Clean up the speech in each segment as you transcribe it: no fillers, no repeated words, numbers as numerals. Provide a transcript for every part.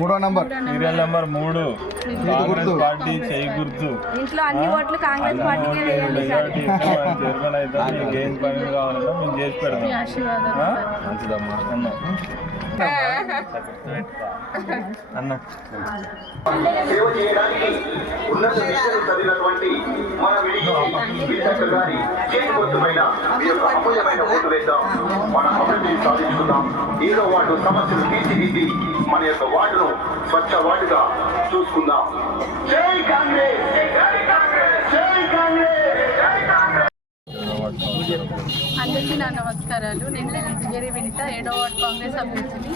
మూడో number serial number 3 Congress party చేయి గుర్తు. ఇంట్లో అన్ని ఓట్లు కాంగ్రెస్ పార్టీకే వేయండి సార్. చైర్మన్ అయితే మీకు ఏం పని కావాలన్నా మేము చేసి పెడతాం. మంచిదమ్మా అన్న సేవ చేయడానికి ఉన్నత విద్యను చదివినటువంటి మన విజయ్ గారి చేతికొత్తమైన మీ యొక్క అమూల్యమైన ఓటు వేద్దాం. మన అభివృద్ధిని సాధించుకుందాం. ఏదో వార్డు సమస్యలు తీర్చిదిద్ది మన యొక్క వార్డును స్వచ్ఛ వార్డుగా చూసుకుందాం. జై కాంగ్రెస్, జై కాంగ్రెస్, జై కాంగ్రెస్, జై కాంగ్రెస్. అందరికీ నా నమస్కారాలు. నేను గిరి వినిత, 7వ వార్డు కాంగ్రెస్ అభ్యర్థిని.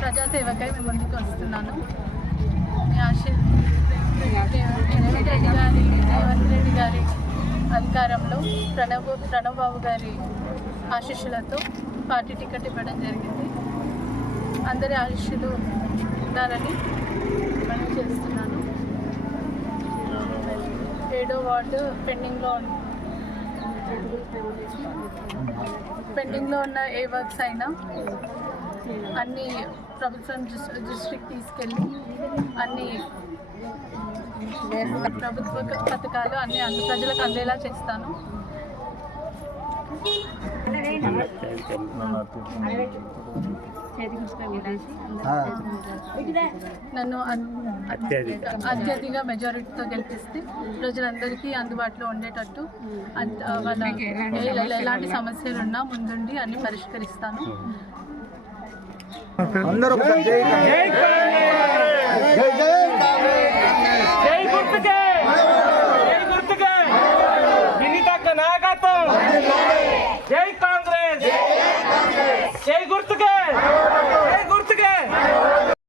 ప్రజాసేవకై మేము ముందుకు వస్తున్నాను. మీ రేవంత్ రెడ్డి గారి అధికారంలో ప్రణవ్ బాబు గారి ఆశీస్సులతో పార్టీ టికెట్ ఇవ్వడం జరిగింది. అందరి ఆశీస్సులు ఉండాలని మనం చేస్తున్నాను. 7వ వార్డు పెండింగ్లో ఉన్న ఏ వర్క్స్ అయినా అన్ని ప్రభుత్వం దృష్టికి తీసుకెళ్ళి అన్ని ప్రభుత్వ పథకాలు అన్ని ప్రజలకు అందేలా చేస్తాను. నన్ను అత్యధిక మెజారిటీతో గెలిపిస్తే ప్రజలందరికీ అందుబాటులో ఉండేటట్టు వాళ్ళ ఎలాంటి సమస్యలు ఉన్నా ముందుండి అన్ని పరిష్కరిస్తాను. అందరూ